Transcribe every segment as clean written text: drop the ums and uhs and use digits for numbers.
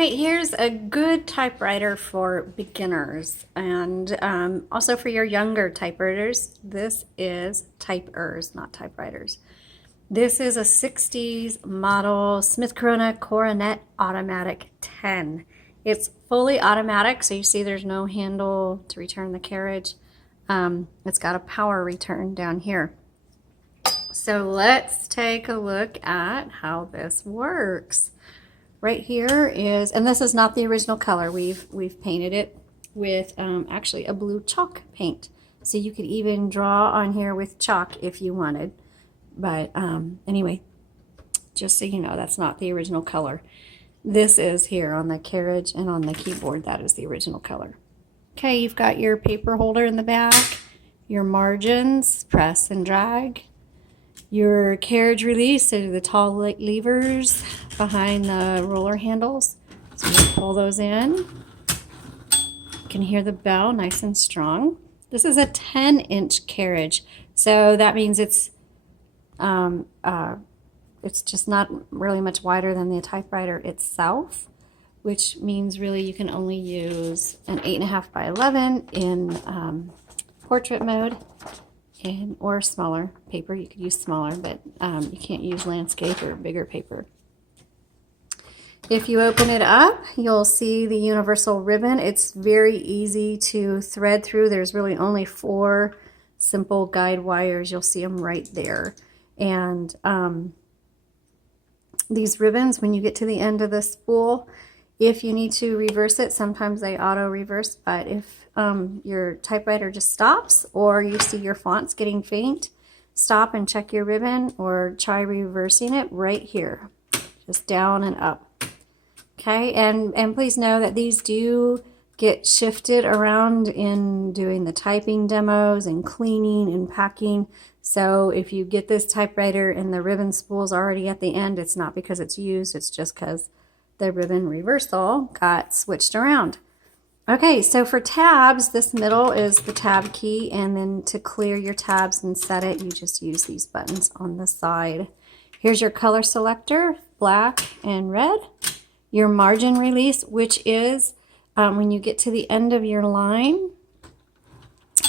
right, here's a good typewriter for beginners and also for your younger typewriters. This is Typers, not typewriters. This is a 60s model Smith Coronet Coronet Automatic 10. It's fully automatic, so you see there's no handle to return the carriage. It's got a power return down here. So let's take a look at how this works. Right here is, and this is not the original color. We've painted it with actually a blue chalk paint. So you could even draw on here with chalk if you wanted. But anyway, just so you know, that's not the original color. This is here on the carriage and on the keyboard. That is the original color. Okay, you've got your paper holder in the back, your margins, press and drag, your carriage release, so the tall levers behind the roller handles. So you pull those in. You can hear the bell nice and strong. This is a 10-inch carriage, so that means it's just not really much wider than the typewriter itself, which means really you can only use an 8.5 by 11 in portrait mode. Or smaller paper. You could use smaller, but you can't use landscape or bigger paper. If you open it up, you'll see the universal ribbon. It's very easy to thread through. There's really only 4 simple guide wires. You'll see them right there. And these ribbons, when you get to the end of the spool, if you need to reverse it, sometimes they auto reverse, but if your typewriter just stops or you see your fonts getting faint, stop and check your ribbon or try reversing it right here, just down and up. Okay, and please know that these do get shifted around in doing the typing demos and cleaning and packing. So if you get this typewriter and the ribbon spool's already at the end, it's not because it's used, it's just because the ribbon reversal got switched around. Okay, so for tabs, this middle is the tab key, and then to clear your tabs and set it, you just use these buttons on the side. Here's your color selector, black and red. Your margin release, which is when you get to the end of your line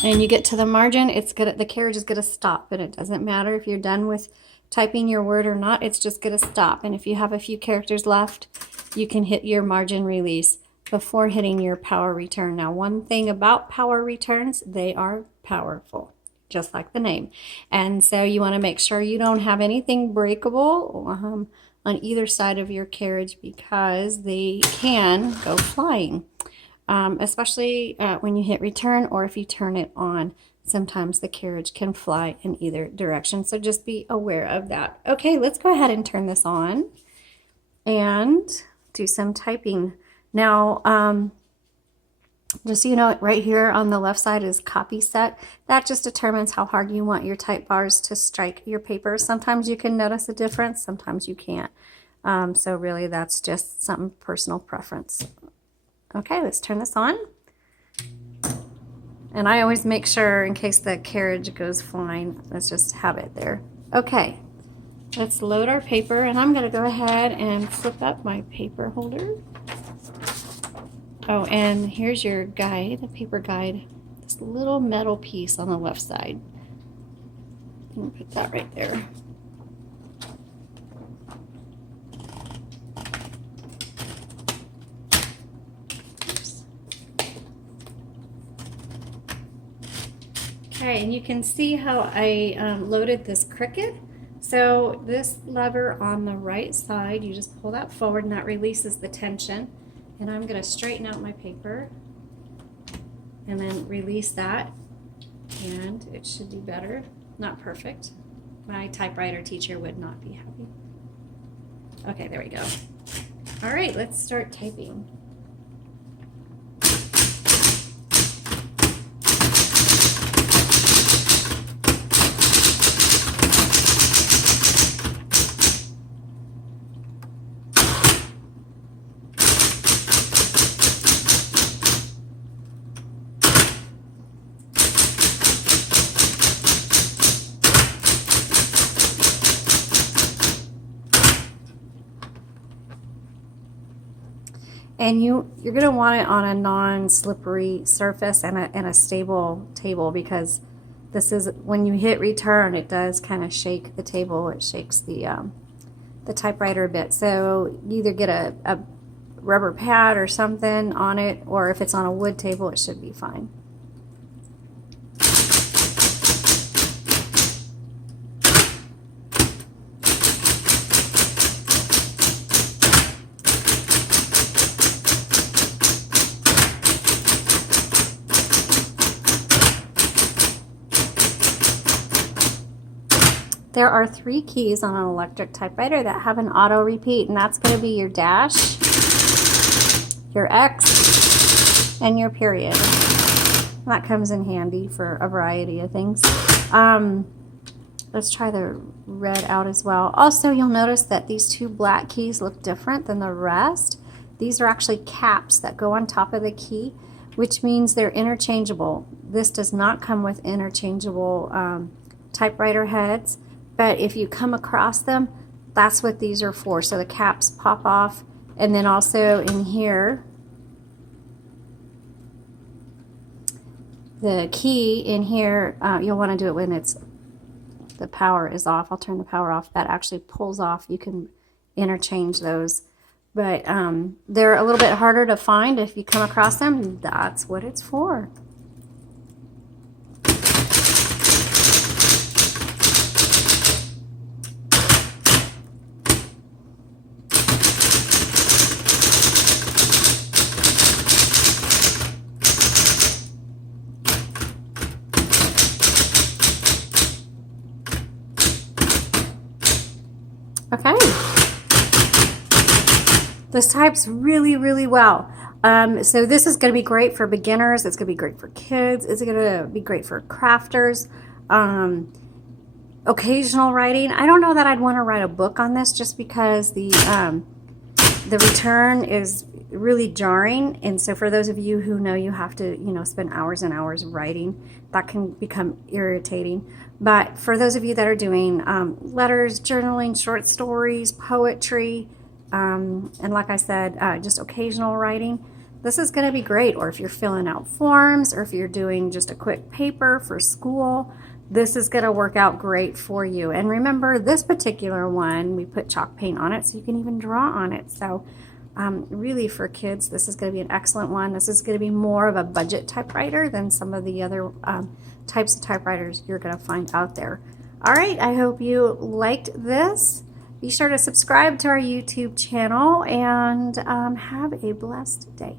and you get to the margin, the carriage is gonna stop, and it doesn't matter if you're done with typing your word or not, it's just gonna stop. And if you have a few characters left, you can hit your margin release before hitting your power return. Now, one thing about power returns, they are powerful, just like the name. And so you want to make sure you don't have anything breakable on either side of your carriage, because they can go flying, especially when you hit return or if you turn it on. Sometimes the carriage can fly in either direction, so just be aware of that. Okay, let's go ahead and turn this on and do some typing. Now, just so you know, right here on the left side is copy set. That just determines how hard you want your type bars to strike your paper. Sometimes you can notice a difference, sometimes you can't. So really that's just some personal preference. Okay, let's turn this on. And I always make sure, in case the carriage goes flying, let's just have it there. Okay, let's load our paper, and I'm going to go ahead and flip up my paper holder. Oh, and here's your guide, the paper guide, this little metal piece on the left side. I'm going to put that right there. Okay, and you can see how I loaded this Cricut. So this lever on the right side, you just pull that forward and that releases the tension. And I'm going to straighten out my paper and then release that, and it should be better. Not perfect. My typewriter teacher would not be happy. Okay, there we go. All right, let's start typing. And you're going to want it on a non-slippery surface and a stable table, because this is, when you hit return, it does kind of shake the table. It shakes the typewriter a bit. So you either get a rubber pad or something on it, or if it's on a wood table, it should be fine. There are 3 keys on an electric typewriter that have an auto repeat, and that's going to be your dash, your X, and your period. That comes in handy for a variety of things. Let's try the red out as well. Also, you'll notice that these 2 black keys look different than the rest. These are actually caps that go on top of the key, which means they're interchangeable. This does not come with interchangeable typewriter heads. But if you come across them, that's what these are for. So the caps pop off, and then also in here, the key in here, you'll want to do it when the power is off. I'll turn the power off. That actually pulls off. You can interchange those. But they're a little bit harder to find. If you come across them, that's what it's for. Okay, this types really, really well. So this is going to be great for beginners. It's going to be great for kids. It's going to be great for crafters. Occasional writing. I don't know that I'd want to write a book on this, just because the return is really jarring. And so for those of you who know you have to, spend hours and hours writing, that can become irritating. But for those of you that are doing letters, journaling, short stories, poetry, and like I said, just occasional writing, this is going to be great. Or if you're filling out forms, or if you're doing just a quick paper for school, this is going to work out great for you. And remember, this particular one, we put chalk paint on it so you can even draw on it. So really for kids, this is going to be an excellent one. This is going to be more of a budget typewriter than some of the other types of typewriters you're going to find out there. All right, I hope you liked this. Be sure to subscribe to our YouTube channel, and have a blessed day.